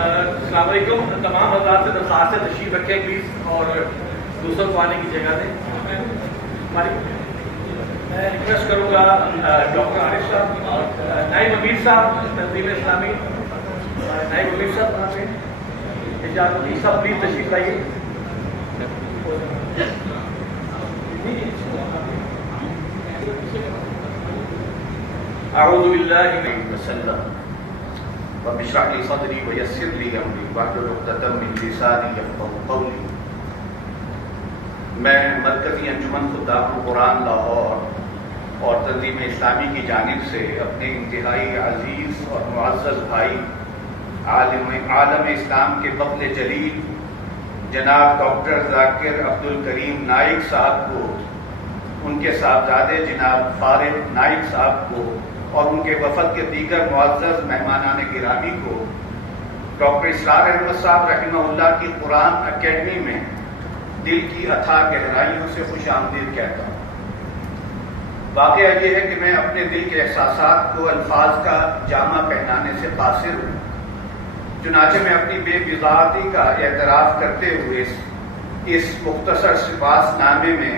السلام علیکم. تمام حضرات سے درخواست ہے تشریف رکھیں پلیز اور دوسروں کو آنے کی جگہ دیں. میں ریکویسٹ کروں گا ڈاکٹر عارف صاحب اور نائب امیر صاحب تنظیم اسلامی نائب امیر صاحب وہاں پہ اجازت امیر صاحب پلیز تشریف لائیے. اعوذ باللہ من وسلم رب اشرح لي صدري ويسر لي امري واحلل عقدة من لساني يفقهوا قولي. میں مرکزی انجمن خدام القرآن لاہور اور تنظیم اسلامی کی جانب سے اپنے انتہائی عزیز اور معزز بھائی عالم اسلام کے بطل جلیل جناب ڈاکٹر ذاکر عبدالکریم نائک صاحب کو، ان کے صاحبزادے جناب فارغ نائک صاحب کو اور ان کے وفد کے دیگر معزز مہمانان گرامی کو ڈاکٹر اسرار احمد صاحب رحمہ اللہ کی قرآن اکیڈمی میں دل کی اتھاہ گہرائیوں سے خوش آمدید کہتا ہوں. واقعہ یہ ہے کہ میں اپنے دل کے احساسات کو الفاظ کا جامع پہنانے سے قاصر ہوں. چنانچہ میں اپنی بے وضاحتی کا اعتراف کرتے ہوئے اس مختصر سپاس نامے میں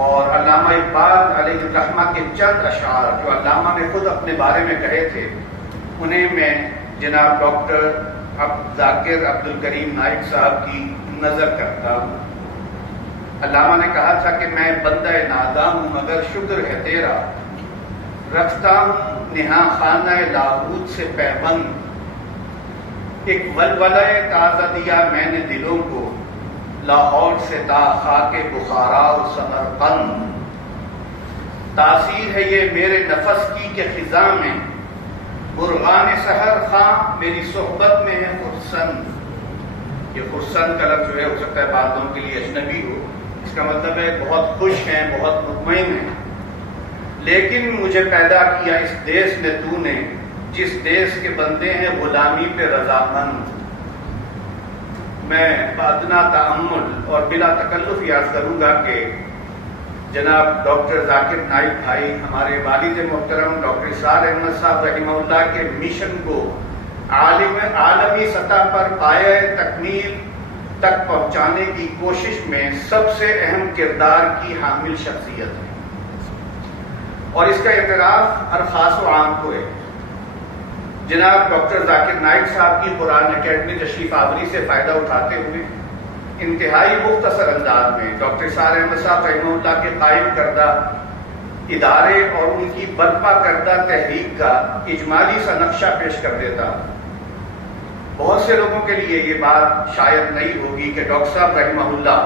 اور علامہ اقبال علیہ الرحمہ کے چند اشعار جو علامہ نے خود اپنے بارے میں کہے تھے انہیں میں جناب ڈاکٹر ذاکر عبدالکریم نائک صاحب کی نظر کرتا ہوں. علامہ نے کہا تھا کہ میں بندہ ناداں ہوں مگر شکر ہے تیرا، رکھتا ہوں نہاں خانہ لاہوت سے پیوند، ایک ولولہ تازہ دیا میں نے دلوں کو لاہور سے تا خاک بخارا و سمرقند. تاثیر ہے یہ میرے نفس کی کہ خزاں میں مرغان سحر خاں میری صحبت میں ہے خرسند. یہ خرسند کا لفظ جو ہے ہو سکتا ہے بعض لوگوں کے لیے اجنبی ہو، اس کا مطلب ہے بہت خوش ہیں، بہت مطمئن ہیں. لیکن مجھے پیدا کیا اس دیس نے تو نے جس دیس کے بندے ہیں غلامی پہ رضامند. میں بادنا تأمل اور بلا تکلف یاد کروں گا کہ جناب ڈاکٹر ذاکر نائک بھائی ہمارے والد محترم ڈاکٹر اسرار احمد صاحب رحمہ اللہ کے مشن کو عالمی سطح پر پایہ تکمیل تک پہنچانے کی کوشش میں سب سے اہم کردار کی حامل شخصیت ہے، اور اس کا اعتراف ہر خاص و عام کو ہے. جناب ڈاکٹر ذاکر نائک صاحب کی قرآن اکیڈمی تشریف آوری سے فائدہ اٹھاتے ہوئے انتہائی مختصر انداز میں ڈاکٹر اسرار احمد صاحب رحمہ اللہ کے قائم کردہ ادارے اور ان کی برپا کردہ تحریک کا اجمالی سا نقشہ پیش کر دیتا. بہت سے لوگوں کے لیے یہ بات شاید نہیں ہوگی کہ ڈاکٹر صاحب رحمہ اللہ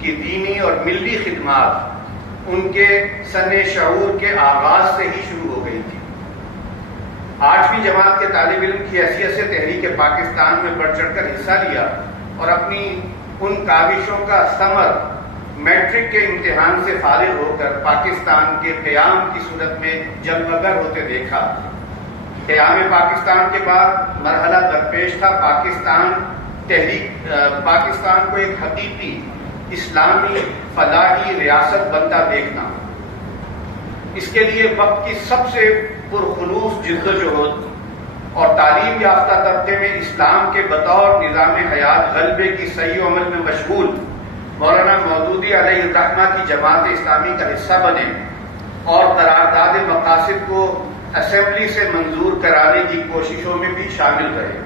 کی دینی اور ملی خدمات ان کے سن شعور کے آغاز سے ہی شروع ہو گئی تھی. 8ویں جماعت کے طالب علم کی حیثیت سے تحریک پاکستان میں بڑھ چڑھ کر حصہ لیا اور اپنی ان کاوشوں کا ثمر میٹرک کے امتحان سے فارغ ہو کر پاکستان کے قیام کی صورت میں جلوگر ہوتے دیکھا. قیام پاکستان کے بعد مرحلہ درپیش تھا پاکستان کو ایک حقیقی اسلامی فلاحی ریاست بنتا دیکھنا. اس کے لیے وقت کی سب سے پرخلوص جد و جہد اور تعلیم یافتہ طبقے میں اسلام کے بطور نظام حیات غلبے کی صحیح عمل میں مشغول مولانا مودودی علیہ الرحمہ کی جماعت اسلامی کا حصہ بنے اور قرارداد مقاصد کو اسمبلی سے منظور کرانے کی کوششوں میں بھی شامل رہے.